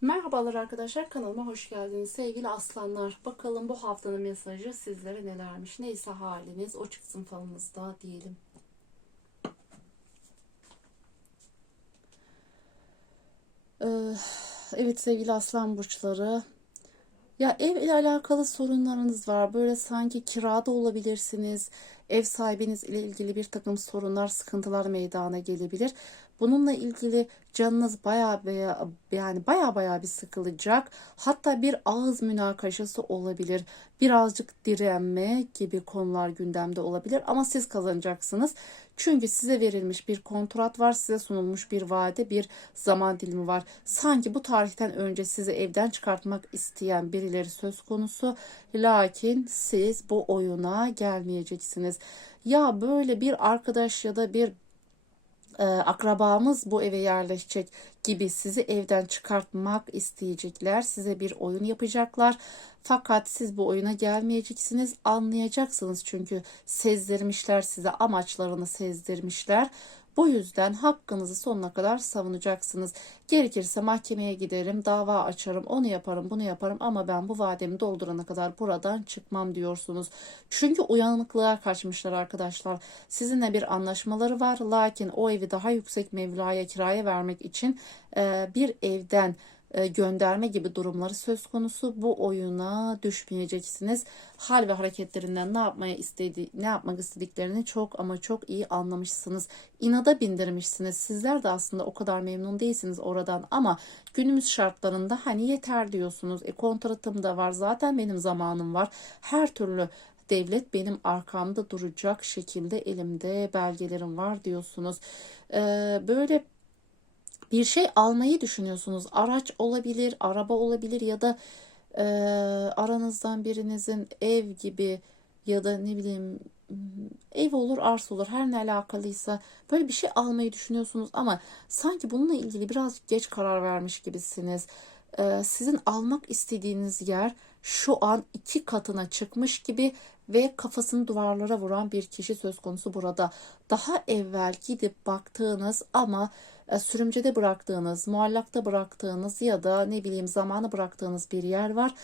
Merhabalar arkadaşlar kanalıma hoş geldiniz sevgili aslanlar. Bakalım bu haftanın mesajı sizlere nelermiş. Neyse haliniz o çıksın falınızda diyelim. Ee, evet sevgili aslan burçları. Ya ev ile alakalı sorunlarınız var. Böyle sanki kirada olabilirsiniz. Ev sahibiniz ile ilgili bir takım sorunlar, sıkıntılar meydana gelebilir. Bununla ilgili canınız baya baya yani baya baya bir sıkılacak. Hatta bir ağız münakaşası olabilir. Birazcık direnme gibi konular gündemde olabilir ama siz kazanacaksınız. Çünkü size verilmiş bir kontrat var, size sunulmuş bir vade, bir zaman dilimi var. Sanki bu tarihten önce sizi evden çıkartmak isteyen birileri söz konusu. Lakin siz bu oyuna gelmeyeceksiniz. Ya böyle bir arkadaş ya da bir e, akrabamız bu eve yerleşecek gibi sizi evden çıkartmak isteyecekler. Size bir oyun yapacaklar. Fakat siz bu oyuna gelmeyeceksiniz. Anlayacaksınız çünkü sezdirmişler size amaçlarını sezdirmişler. Bu yüzden hakkınızı sonuna kadar savunacaksınız. Gerekirse mahkemeye giderim, dava açarım, onu yaparım, bunu yaparım ama ben bu vademi doldurana kadar buradan çıkmam diyorsunuz. Çünkü uyanıklığa kaçmışlar arkadaşlar. Sizinle bir anlaşmaları var. Lakin o evi daha yüksek mevlaya kiraya vermek için bir evden gönderme gibi durumları söz konusu. Bu oyuna düşmeyeceksiniz. Hal ve hareketlerinden ne yapmaya istedi, ne yapmak istediklerini çok ama çok iyi anlamışsınız. İnada bindirmişsiniz. Sizler de aslında o kadar memnun değilsiniz oradan ama günümüz şartlarında hani yeter diyorsunuz. E kontratım da var. Zaten benim zamanım var. Her türlü devlet benim arkamda duracak şekilde elimde belgelerim var diyorsunuz. Ee, böyle bir şey almayı düşünüyorsunuz. Araç olabilir, araba olabilir ya da e, aranızdan birinizin ev gibi ya da ne bileyim ev olur, arsa olur her ne alakalıysa böyle bir şey almayı düşünüyorsunuz ama sanki bununla ilgili biraz geç karar vermiş gibisiniz. Ee, sizin almak istediğiniz yer şu an iki katına çıkmış gibi ve kafasını duvarlara vuran bir kişi söz konusu burada. Daha evvel gidip baktığınız ama sürümcede bıraktığınız, muallakta bıraktığınız ya da ne bileyim zamanı bıraktığınız bir yer var.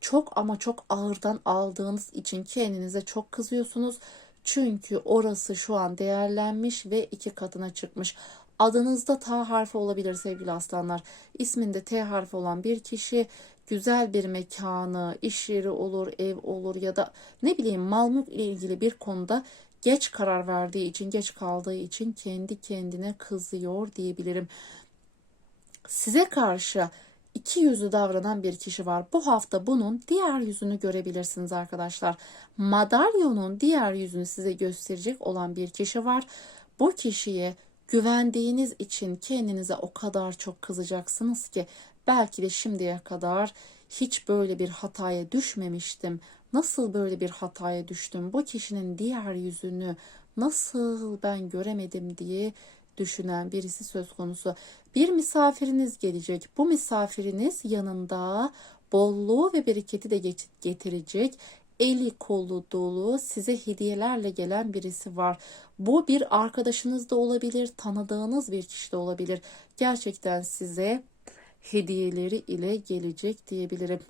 Çok ama çok ağırdan aldığınız için kendinize çok kızıyorsunuz. Çünkü orası şu an değerlenmiş ve iki katına çıkmış. Adınızda T harfi olabilir sevgili aslanlar. İsminde T harfi olan bir kişi güzel bir mekanı, iş yeri olur, ev olur ya da ne bileyim mal mülk ile ilgili bir konuda geç karar verdiği için, geç kaldığı için kendi kendine kızıyor diyebilirim. Size karşı iki yüzlü davranan bir kişi var. Bu hafta bunun diğer yüzünü görebilirsiniz arkadaşlar. Madalyonun diğer yüzünü size gösterecek olan bir kişi var. Bu kişiye güvendiğiniz için kendinize o kadar çok kızacaksınız ki belki de şimdiye kadar hiç böyle bir hataya düşmemiştim. Nasıl böyle bir hataya düştüm? Bu kişinin diğer yüzünü nasıl ben göremedim diye düşünen birisi söz konusu. Bir misafiriniz gelecek. Bu misafiriniz yanında bolluğu ve bereketi de getirecek. Eli kolu dolu size hediyelerle gelen birisi var. Bu bir arkadaşınız da olabilir, tanıdığınız bir kişi de olabilir. Gerçekten size hediyeleri ile gelecek diyebilirim.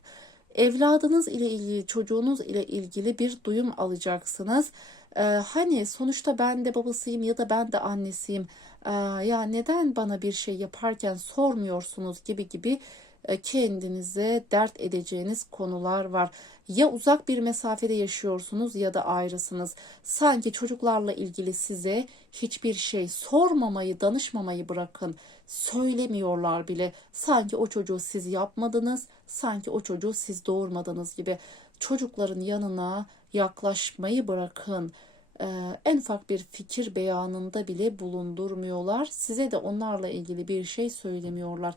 Evladınız ile ilgili, çocuğunuz ile ilgili bir duyum alacaksınız. Ee, hani sonuçta ben de babasıyım ya da ben de annesiyim. Ee, ya neden bana bir şey yaparken sormuyorsunuz gibi gibi e, kendinize dert edeceğiniz konular var. Ya uzak bir mesafede yaşıyorsunuz ya da ayrısınız. Sanki çocuklarla ilgili size hiçbir şey sormamayı, danışmamayı bırakın. Söylemiyorlar bile. Sanki o çocuğu siz yapmadınız, sanki o çocuğu siz doğurmadınız gibi. Çocukların yanına yaklaşmayı bırakın. Ee, en ufak bir fikir beyanında bile bulundurmuyorlar. Size de onlarla ilgili bir şey söylemiyorlar.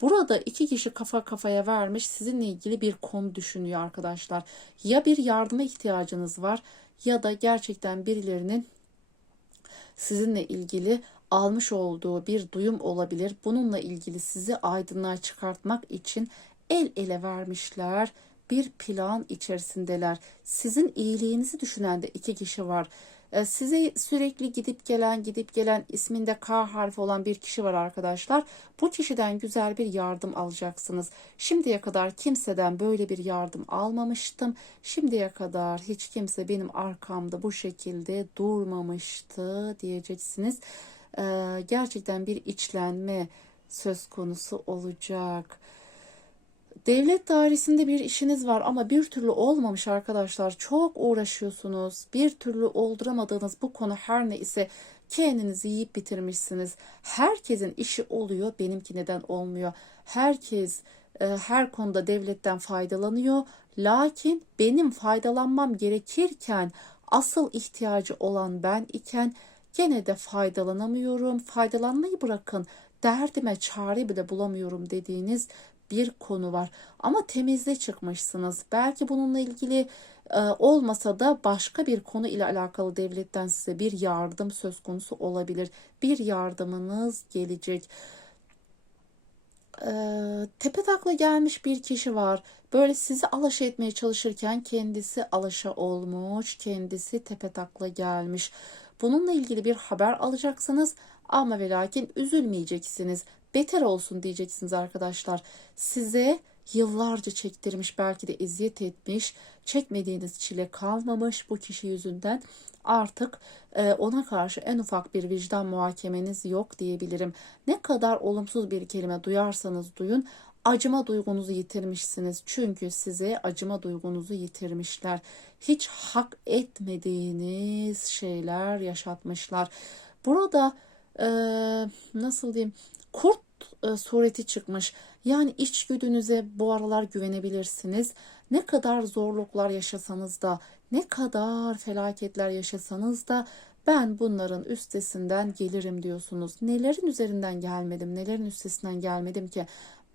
Burada iki kişi kafa kafaya vermiş sizinle ilgili bir konu düşünüyor arkadaşlar. Ya bir yardıma ihtiyacınız var ya da gerçekten birilerinin sizinle ilgili almış olduğu bir duyum olabilir. Bununla ilgili sizi aydınlığa çıkartmak için el ele vermişler. Bir plan içerisindeler. Sizin iyiliğinizi düşünen de iki kişi var. E, size sürekli gidip gelen gidip gelen isminde K harfi olan bir kişi var arkadaşlar. Bu kişiden güzel bir yardım alacaksınız. Şimdiye kadar kimseden böyle bir yardım almamıştım. Şimdiye kadar hiç kimse benim arkamda bu şekilde durmamıştı diyeceksiniz. E, gerçekten bir içlenme söz konusu olacak. Devlet dairesinde bir işiniz var ama bir türlü olmamış arkadaşlar. Çok uğraşıyorsunuz. Bir türlü olduramadığınız bu konu her ne ise kendinizi yiyip bitirmişsiniz. Herkesin işi oluyor, benimki neden olmuyor? Herkes e, her konuda devletten faydalanıyor. Lakin benim faydalanmam gerekirken asıl ihtiyacı olan ben iken gene de faydalanamıyorum. Faydalanmayı bırakın. Derdime çare bile bulamıyorum dediğiniz bir konu var. Ama temizle çıkmışsınız. Belki bununla ilgili e, olmasa da başka bir konu ile alakalı devletten size bir yardım söz konusu olabilir. Bir yardımınız gelecek. E, tepe takla gelmiş bir kişi var. Böyle sizi alaşa etmeye çalışırken kendisi alaşa olmuş, kendisi tepe takla gelmiş. Bununla ilgili bir haber alacaksınız ama ve lakin üzülmeyeceksiniz beter olsun diyeceksiniz arkadaşlar. Size yıllarca çektirmiş belki de eziyet etmiş çekmediğiniz çile kalmamış bu kişi yüzünden artık e, ona karşı en ufak bir vicdan muhakemeniz yok diyebilirim. Ne kadar olumsuz bir kelime duyarsanız duyun acıma duygunuzu yitirmişsiniz. Çünkü size acıma duygunuzu yitirmişler. Hiç hak etmediğiniz şeyler yaşatmışlar. Burada e, nasıl diyeyim kurt e, sureti çıkmış. Yani içgüdünüze bu aralar güvenebilirsiniz. Ne kadar zorluklar yaşasanız da, ne kadar felaketler yaşasanız da ben bunların üstesinden gelirim diyorsunuz. Nelerin üzerinden gelmedim, nelerin üstesinden gelmedim ki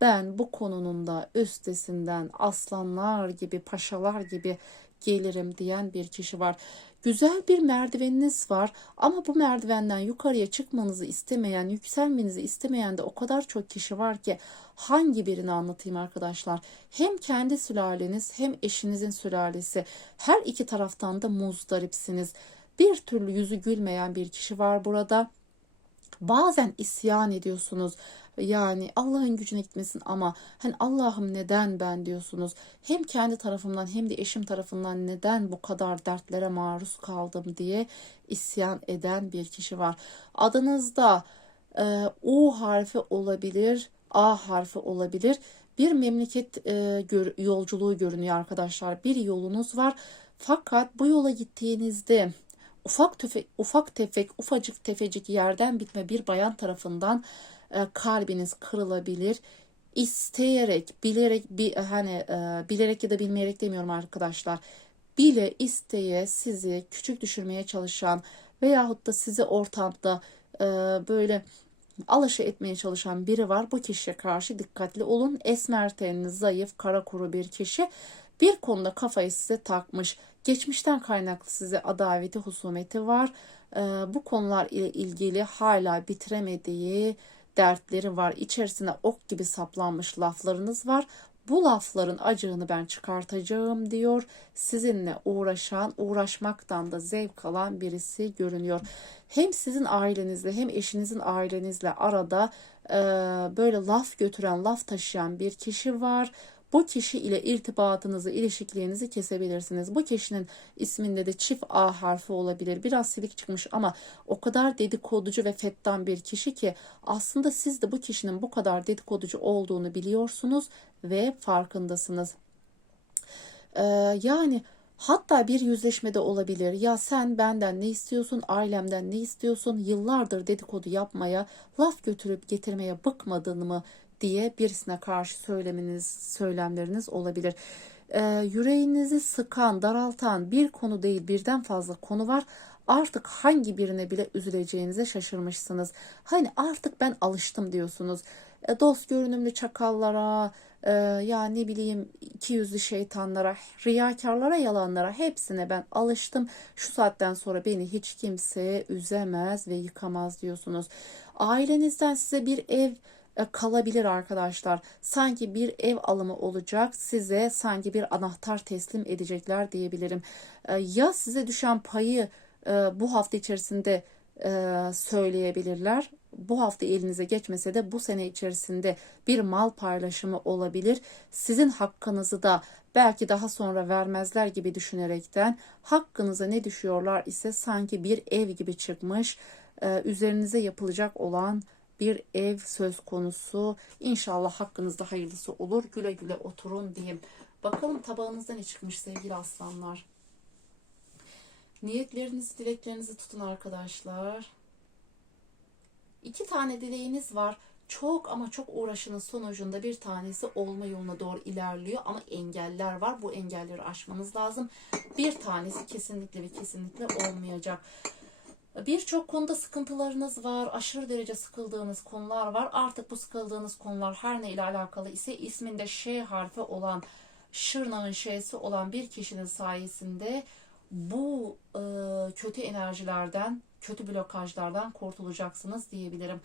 ben bu konunun da üstesinden aslanlar gibi, paşalar gibi gelirim diyen bir kişi var. Güzel bir merdiveniniz var ama bu merdivenden yukarıya çıkmanızı istemeyen, yükselmenizi istemeyen de o kadar çok kişi var ki hangi birini anlatayım arkadaşlar? Hem kendi sülaleniz hem eşinizin sülalesi. Her iki taraftan da muzdaripsiniz. Bir türlü yüzü gülmeyen bir kişi var burada. Bazen isyan ediyorsunuz. Yani Allah'ın gücüne gitmesin ama hani Allah'ım neden ben diyorsunuz. Hem kendi tarafımdan hem de eşim tarafından neden bu kadar dertlere maruz kaldım diye isyan eden bir kişi var. Adınızda e, U harfi olabilir, A harfi olabilir. Bir memleket e, gör, yolculuğu görünüyor arkadaşlar. Bir yolunuz var. Fakat bu yola gittiğinizde ufak tefek, ufak tefek, ufacık tefecik yerden bitme bir bayan tarafından e, kalbiniz kırılabilir. İsteyerek, bilerek, bir, hani e, bilerek ya da bilmeyerek demiyorum arkadaşlar. Bile isteye sizi küçük düşürmeye çalışan veyahut da sizi ortamda e, böyle alışı etmeye çalışan biri var. Bu kişiye karşı dikkatli olun. Esmer tenli, zayıf, kara kuru bir kişi bir konuda kafayı size takmış. Geçmişten kaynaklı size adaveti, husumeti var. Bu konular ile ilgili hala bitiremediği dertleri var. İçerisine ok gibi saplanmış laflarınız var. Bu lafların acığını ben çıkartacağım diyor. Sizinle uğraşan, uğraşmaktan da zevk alan birisi görünüyor. Hem sizin ailenizle hem eşinizin ailenizle arada e, böyle laf götüren, laf taşıyan bir kişi var bu kişi ile irtibatınızı, ilişkilerinizi kesebilirsiniz. Bu kişinin isminde de çift A harfi olabilir. Biraz silik çıkmış ama o kadar dedikoducu ve fettan bir kişi ki aslında siz de bu kişinin bu kadar dedikoducu olduğunu biliyorsunuz ve farkındasınız. Ee, yani Hatta bir yüzleşmede olabilir. Ya sen benden ne istiyorsun, ailemden ne istiyorsun? Yıllardır dedikodu yapmaya, laf götürüp getirmeye bıkmadın mı diye birisine karşı söylemeniz, söylemleriniz olabilir. E, yüreğinizi sıkan, daraltan bir konu değil birden fazla konu var. Artık hangi birine bile üzüleceğinize şaşırmışsınız. Hani artık ben alıştım diyorsunuz. E, dost görünümlü çakallara, e, ya ne bileyim iki yüzlü şeytanlara, riyakarlara, yalanlara hepsine ben alıştım. Şu saatten sonra beni hiç kimse üzemez ve yıkamaz diyorsunuz. Ailenizden size bir ev kalabilir arkadaşlar. Sanki bir ev alımı olacak. Size sanki bir anahtar teslim edecekler diyebilirim. E, ya size düşen payı e, bu hafta içerisinde e, söyleyebilirler. Bu hafta elinize geçmese de bu sene içerisinde bir mal paylaşımı olabilir. Sizin hakkınızı da belki daha sonra vermezler gibi düşünerekten hakkınıza ne düşüyorlar ise sanki bir ev gibi çıkmış e, üzerinize yapılacak olan bir ev söz konusu. İnşallah hakkınızda hayırlısı olur. Güle güle oturun diyeyim. Bakalım tabağınızda ne çıkmış sevgili aslanlar. Niyetlerinizi, dileklerinizi tutun arkadaşlar. İki tane dileğiniz var. Çok ama çok uğraşının sonucunda bir tanesi olma yoluna doğru ilerliyor ama engeller var. Bu engelleri aşmanız lazım. Bir tanesi kesinlikle ve kesinlikle olmayacak. Birçok konuda sıkıntılarınız var. Aşırı derece sıkıldığınız konular var. Artık bu sıkıldığınız konular her ne ile alakalı ise isminde Ş harfi olan, Şırnak'ın Ş'si olan bir kişinin sayesinde bu e, kötü enerjilerden, kötü blokajlardan kurtulacaksınız diyebilirim.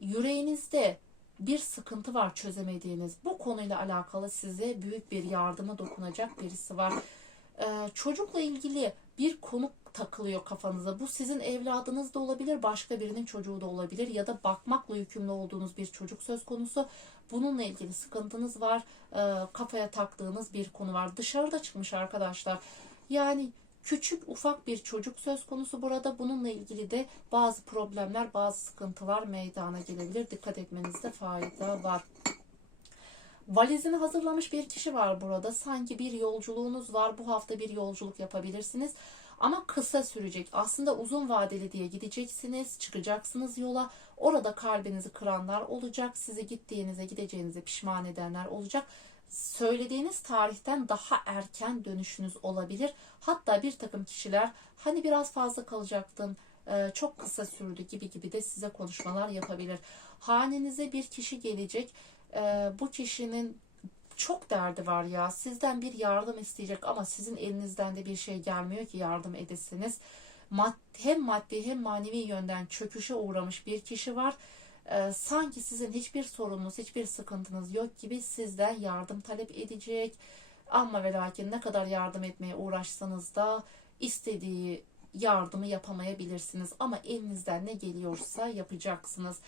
Yüreğinizde bir sıkıntı var çözemediğiniz. Bu konuyla alakalı size büyük bir yardıma dokunacak birisi var. Ee, çocukla ilgili bir konu takılıyor kafanıza. Bu sizin evladınız da olabilir, başka birinin çocuğu da olabilir ya da bakmakla yükümlü olduğunuz bir çocuk söz konusu. Bununla ilgili sıkıntınız var, ee, kafaya taktığınız bir konu var. Dışarıda çıkmış arkadaşlar. Yani küçük ufak bir çocuk söz konusu burada. Bununla ilgili de bazı problemler, bazı sıkıntılar meydana gelebilir. Dikkat etmenizde fayda var. Valizini hazırlamış bir kişi var burada. Sanki bir yolculuğunuz var. Bu hafta bir yolculuk yapabilirsiniz. Ama kısa sürecek. Aslında uzun vadeli diye gideceksiniz. Çıkacaksınız yola. Orada kalbinizi kıranlar olacak. Sizi gittiğinize gideceğinize pişman edenler olacak. Söylediğiniz tarihten daha erken dönüşünüz olabilir. Hatta bir takım kişiler hani biraz fazla kalacaktın, e, çok kısa sürdü gibi gibi de size konuşmalar yapabilir. Hanenize bir kişi gelecek e, bu kişinin çok derdi var ya. Sizden bir yardım isteyecek ama sizin elinizden de bir şey gelmiyor ki yardım edesiniz. Mad hem maddi hem manevi yönden çöküşe uğramış bir kişi var. Ee, sanki sizin hiçbir sorununuz, hiçbir sıkıntınız yok gibi sizden yardım talep edecek. Ama ve lakin ne kadar yardım etmeye uğraşsanız da istediği yardımı yapamayabilirsiniz. Ama elinizden ne geliyorsa yapacaksınız.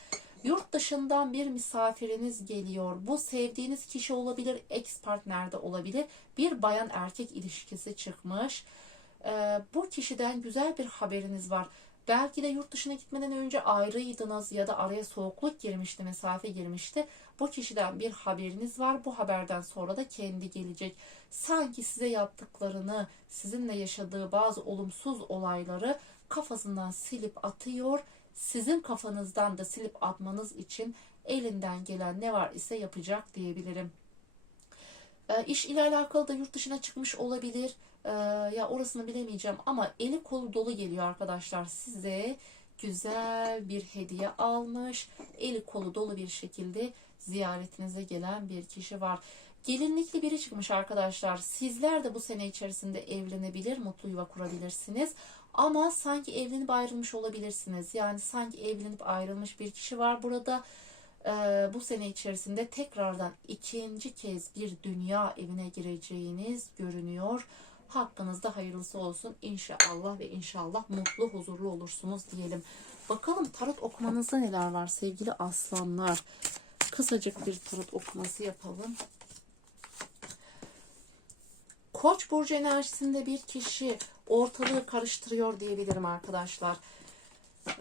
Yurt dışından bir misafiriniz geliyor. Bu sevdiğiniz kişi olabilir, ex partner de olabilir. Bir bayan erkek ilişkisi çıkmış. Ee, bu kişiden güzel bir haberiniz var. Belki de yurt dışına gitmeden önce ayrıydınız ya da araya soğukluk girmişti, mesafe girmişti. Bu kişiden bir haberiniz var. Bu haberden sonra da kendi gelecek. Sanki size yaptıklarını, sizinle yaşadığı bazı olumsuz olayları kafasından silip atıyor sizin kafanızdan da silip atmanız için elinden gelen ne var ise yapacak diyebilirim. E, iş ile alakalı da yurt dışına çıkmış olabilir. E, ya orasını bilemeyeceğim ama eli kolu dolu geliyor arkadaşlar size. Güzel bir hediye almış. Eli kolu dolu bir şekilde ziyaretinize gelen bir kişi var. Gelinlikli biri çıkmış arkadaşlar. Sizler de bu sene içerisinde evlenebilir, mutlu yuva kurabilirsiniz. Ama sanki evlenip ayrılmış olabilirsiniz. Yani sanki evlenip ayrılmış bir kişi var burada. Ee, bu sene içerisinde tekrardan ikinci kez bir dünya evine gireceğiniz görünüyor. Hakkınızda hayırlısı olsun inşallah ve inşallah mutlu huzurlu olursunuz diyelim. Bakalım tarot okumanızda neler var sevgili aslanlar. Kısacık bir tarot okuması yapalım. Koç burcu enerjisinde bir kişi ortalığı karıştırıyor diyebilirim arkadaşlar. Ee,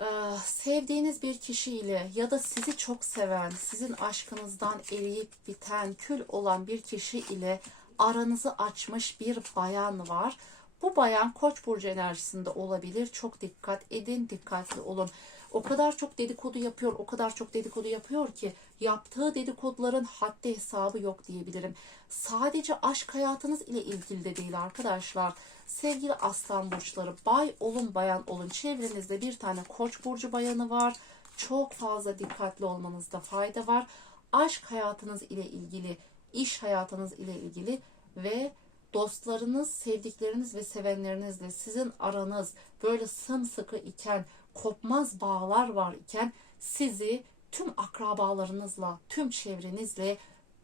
sevdiğiniz bir kişiyle ya da sizi çok seven, sizin aşkınızdan eriyip biten, kül olan bir kişi ile aranızı açmış bir bayan var. Bu bayan Koç burcu enerjisinde olabilir. Çok dikkat edin, dikkatli olun. O kadar çok dedikodu yapıyor, o kadar çok dedikodu yapıyor ki yaptığı dedikoduların haddi hesabı yok diyebilirim. Sadece aşk hayatınız ile ilgili de değil arkadaşlar. Sevgili aslan burçları, bay olun bayan olun. Çevrenizde bir tane koç burcu bayanı var. Çok fazla dikkatli olmanızda fayda var. Aşk hayatınız ile ilgili, iş hayatınız ile ilgili ve dostlarınız, sevdikleriniz ve sevenlerinizle sizin aranız böyle sımsıkı iken, kopmaz bağlar var iken sizi tüm akrabalarınızla, tüm çevrenizle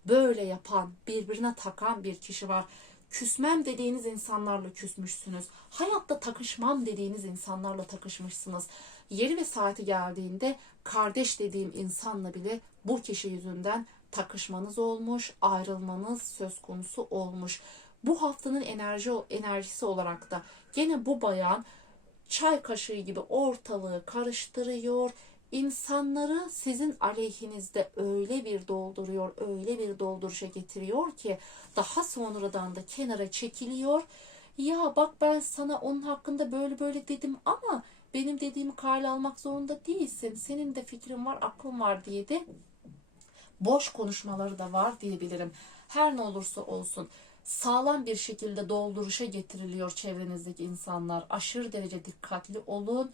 böyle yapan, birbirine takan bir kişi var. küsmem dediğiniz insanlarla küsmüşsünüz. Hayatta takışmam dediğiniz insanlarla takışmışsınız. Yeri ve saati geldiğinde kardeş dediğim insanla bile bu kişi yüzünden takışmanız olmuş, ayrılmanız söz konusu olmuş. Bu haftanın enerji enerjisi olarak da gene bu bayan çay kaşığı gibi ortalığı karıştırıyor. İnsanları sizin aleyhinizde öyle bir dolduruyor, öyle bir dolduruşa getiriyor ki daha sonradan da kenara çekiliyor. Ya bak ben sana onun hakkında böyle böyle dedim ama benim dediğimi kale almak zorunda değilsin. Senin de fikrin var, aklın var diye de boş konuşmaları da var diyebilirim. Her ne olursa olsun sağlam bir şekilde dolduruşa getiriliyor çevrenizdeki insanlar. Aşırı derece dikkatli olun.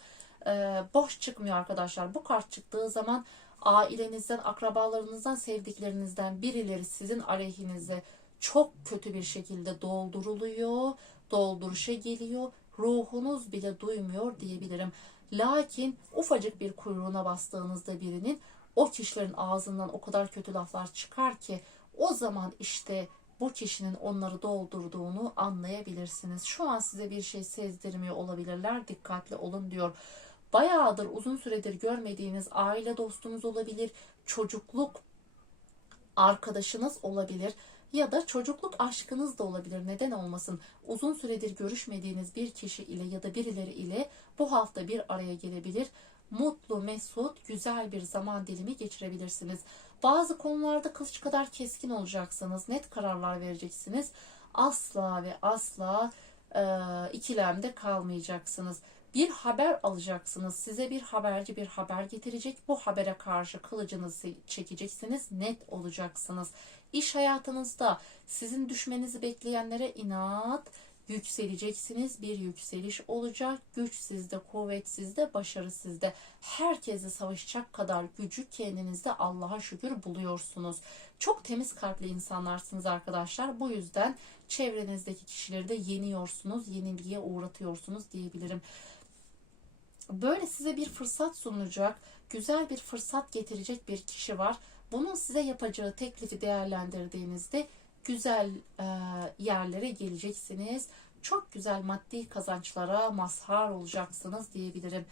Ee, boş çıkmıyor arkadaşlar. Bu kart çıktığı zaman ailenizden, akrabalarınızdan, sevdiklerinizden birileri sizin aleyhinize çok kötü bir şekilde dolduruluyor, dolduruşa geliyor. Ruhunuz bile duymuyor diyebilirim. Lakin ufacık bir kuyruğuna bastığınızda birinin o kişilerin ağzından o kadar kötü laflar çıkar ki o zaman işte bu kişinin onları doldurduğunu anlayabilirsiniz. Şu an size bir şey sezdirmiyor olabilirler. Dikkatli olun diyor. Bayağıdır uzun süredir görmediğiniz aile dostunuz olabilir. Çocukluk arkadaşınız olabilir ya da çocukluk aşkınız da olabilir. Neden olmasın? Uzun süredir görüşmediğiniz bir kişi ile ya da birileri ile bu hafta bir araya gelebilir. Mutlu, mesut, güzel bir zaman dilimi geçirebilirsiniz. Bazı konularda kılıç kadar keskin olacaksınız. Net kararlar vereceksiniz. Asla ve asla e, ikilemde kalmayacaksınız. Bir haber alacaksınız. Size bir haberci bir haber getirecek. Bu habere karşı kılıcınızı çekeceksiniz. Net olacaksınız. İş hayatınızda sizin düşmenizi bekleyenlere inat, yükseleceksiniz. Bir yükseliş olacak. Güç sizde, kuvvet sizde, başarı sizde. Herkese savaşacak kadar gücü kendinizde Allah'a şükür buluyorsunuz. Çok temiz kalpli insanlarsınız arkadaşlar. Bu yüzden çevrenizdeki kişileri de yeniyorsunuz, yenilgiye uğratıyorsunuz diyebilirim. Böyle size bir fırsat sunulacak, güzel bir fırsat getirecek bir kişi var. Bunun size yapacağı teklifi değerlendirdiğinizde güzel e, yerlere geleceksiniz. Çok güzel maddi kazançlara mazhar olacaksınız diyebilirim.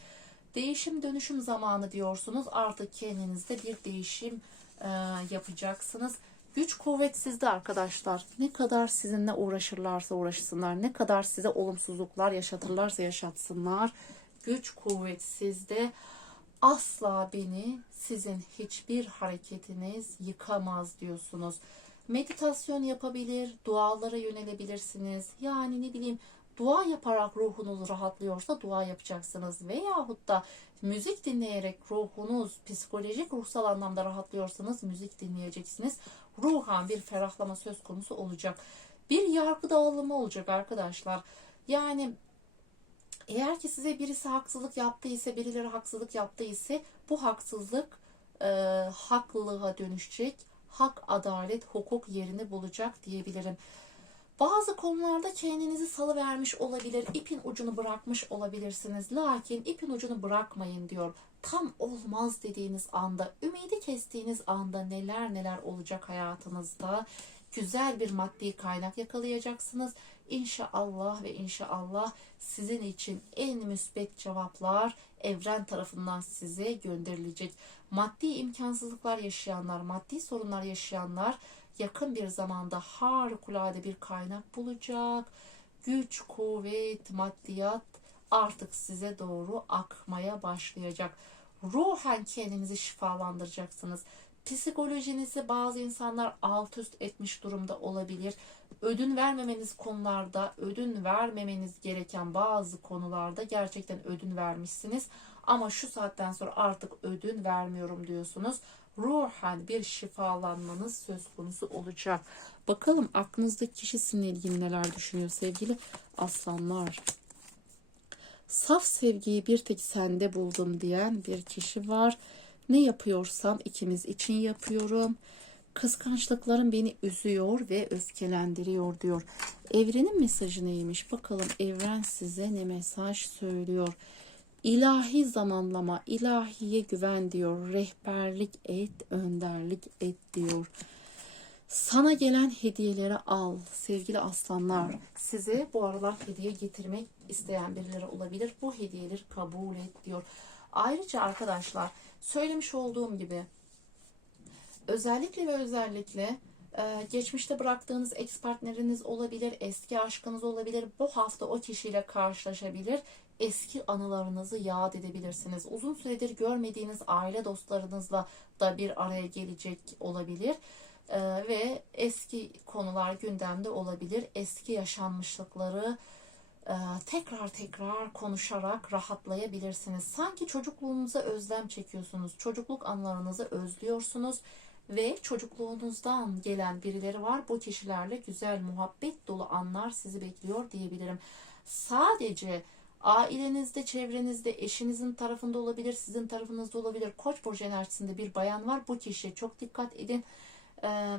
Değişim dönüşüm zamanı diyorsunuz. Artık kendinizde bir değişim e, yapacaksınız. Güç kuvvet sizde arkadaşlar. Ne kadar sizinle uğraşırlarsa uğraşsınlar, ne kadar size olumsuzluklar yaşatırlarsa yaşatsınlar. Güç kuvvet sizde. Asla beni sizin hiçbir hareketiniz yıkamaz diyorsunuz. Meditasyon yapabilir, dualara yönelebilirsiniz. Yani ne bileyim dua yaparak ruhunuz rahatlıyorsa dua yapacaksınız. Veyahut da müzik dinleyerek ruhunuz psikolojik ruhsal anlamda rahatlıyorsanız müzik dinleyeceksiniz. Ruhan bir ferahlama söz konusu olacak. Bir yargı dağılımı olacak arkadaşlar. Yani eğer ki size birisi haksızlık yaptıysa, birileri haksızlık yaptıysa bu haksızlık e, haklılığa dönüşecek. Hak, adalet, hukuk yerini bulacak diyebilirim. Bazı konularda kendinizi salıvermiş olabilir, ipin ucunu bırakmış olabilirsiniz. Lakin ipin ucunu bırakmayın diyor. Tam olmaz dediğiniz anda, ümidi kestiğiniz anda neler neler olacak hayatınızda. Güzel bir maddi kaynak yakalayacaksınız. İnşallah ve inşallah sizin için en müsbet cevaplar evren tarafından size gönderilecek. Maddi imkansızlıklar yaşayanlar, maddi sorunlar yaşayanlar yakın bir zamanda harikulade bir kaynak bulacak. Güç, kuvvet, maddiyat artık size doğru akmaya başlayacak. Ruhen kendinizi şifalandıracaksınız. Psikolojinizi bazı insanlar alt üst etmiş durumda olabilir. Ödün vermemeniz konularda, ödün vermemeniz gereken bazı konularda gerçekten ödün vermişsiniz. Ama şu saatten sonra artık ödün vermiyorum diyorsunuz. Ruhen bir şifalanmanız söz konusu olacak. Bakalım aklınızdaki kişi sizinle ilgili neler düşünüyor sevgili aslanlar. Saf sevgiyi bir tek sende buldum diyen bir kişi var. Ne yapıyorsam ikimiz için yapıyorum. Kıskançlıklarım beni üzüyor ve öfkelendiriyor diyor. Evrenin mesajı neymiş? Bakalım evren size ne mesaj söylüyor? İlahi zamanlama, ilahiye güven diyor. Rehberlik et, önderlik et diyor. Sana gelen hediyeleri al sevgili aslanlar. Size bu aralar hediye getirmek isteyen birileri olabilir. Bu hediyeleri kabul et diyor. Ayrıca arkadaşlar söylemiş olduğum gibi özellikle ve özellikle e, geçmişte bıraktığınız ex partneriniz olabilir, eski aşkınız olabilir. Bu hafta o kişiyle karşılaşabilir. Eski anılarınızı yad edebilirsiniz. Uzun süredir görmediğiniz aile dostlarınızla da bir araya gelecek olabilir. E, ve eski konular gündemde olabilir. Eski yaşanmışlıkları tekrar tekrar konuşarak rahatlayabilirsiniz. Sanki çocukluğunuza özlem çekiyorsunuz. Çocukluk anılarınızı özlüyorsunuz ve çocukluğunuzdan gelen birileri var. Bu kişilerle güzel, muhabbet dolu anlar sizi bekliyor diyebilirim. Sadece ailenizde, çevrenizde, eşinizin tarafında olabilir, sizin tarafınızda olabilir. Koç burcu enerjisinde bir bayan var. Bu kişiye çok dikkat edin. Ee,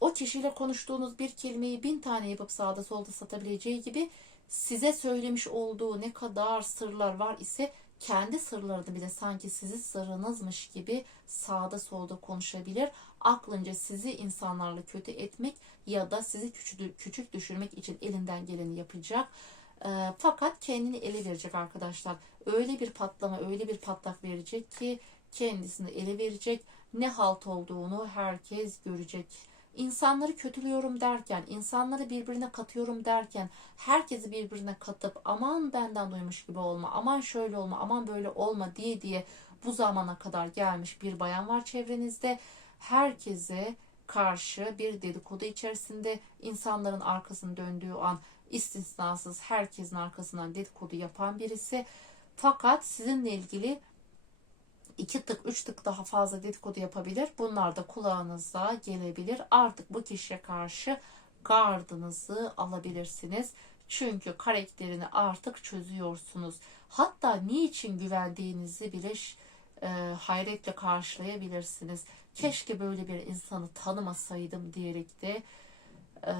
o kişiyle konuştuğunuz bir kelimeyi bin tane yapıp sağda solda satabileceği gibi size söylemiş olduğu ne kadar sırlar var ise kendi sırlarını bile sanki sizi sırrınızmış gibi sağda solda konuşabilir. Aklınca sizi insanlarla kötü etmek ya da sizi küçük, düşürmek için elinden geleni yapacak. E, fakat kendini ele verecek arkadaşlar. Öyle bir patlama, öyle bir patlak verecek ki kendisini ele verecek. Ne halt olduğunu herkes görecek insanları kötülüyorum derken, insanları birbirine katıyorum derken, herkesi birbirine katıp aman benden duymuş gibi olma, aman şöyle olma, aman böyle olma diye diye bu zamana kadar gelmiş bir bayan var çevrenizde. Herkese karşı bir dedikodu içerisinde insanların arkasını döndüğü an istisnasız herkesin arkasından dedikodu yapan birisi. Fakat sizinle ilgili iki tık, üç tık daha fazla dedikodu yapabilir. Bunlar da kulağınıza gelebilir. Artık bu kişiye karşı gardınızı alabilirsiniz. Çünkü karakterini artık çözüyorsunuz. Hatta niçin güvendiğinizi bile e, hayretle karşılayabilirsiniz. Keşke böyle bir insanı tanımasaydım diyerek de e,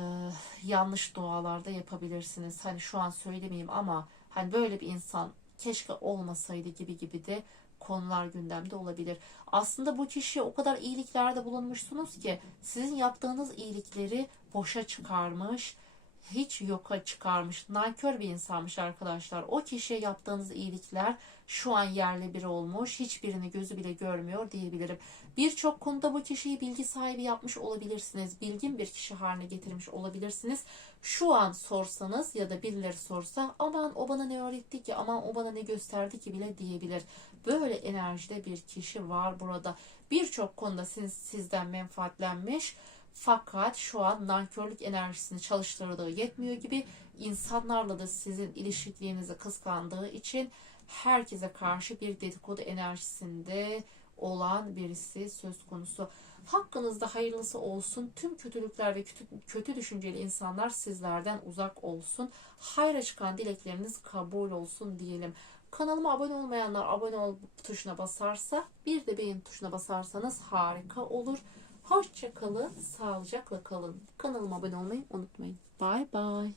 yanlış dualarda yapabilirsiniz. Hani şu an söylemeyeyim ama hani böyle bir insan keşke olmasaydı gibi gibi de konular gündemde olabilir. Aslında bu kişiye o kadar iyiliklerde bulunmuşsunuz ki sizin yaptığınız iyilikleri boşa çıkarmış, hiç yoka çıkarmış, nankör bir insanmış arkadaşlar. O kişiye yaptığınız iyilikler şu an yerle bir olmuş, hiçbirini gözü bile görmüyor diyebilirim. Birçok konuda bu kişiyi bilgi sahibi yapmış olabilirsiniz. Bilgin bir kişi haline getirmiş olabilirsiniz. Şu an sorsanız ya da birileri sorsa aman o bana ne öğretti ki, aman o bana ne gösterdi ki bile diyebilir. Böyle enerjide bir kişi var burada. Birçok konuda siz, sizden menfaatlenmiş fakat şu an nankörlük enerjisini çalıştırdığı yetmiyor gibi insanlarla da sizin ilişkiliğinizi kıskandığı için herkese karşı bir dedikodu enerjisinde olan birisi söz konusu. Hakkınızda hayırlısı olsun. Tüm kötülükler ve kötü, kötü düşünceli insanlar sizlerden uzak olsun. Hayra çıkan dilekleriniz kabul olsun diyelim. Kanalıma abone olmayanlar abone ol tuşuna basarsa bir de beğen tuşuna basarsanız harika olur. Hoşça kalın, sağlıcakla kalın. Kanalıma abone olmayı unutmayın. Bye bye.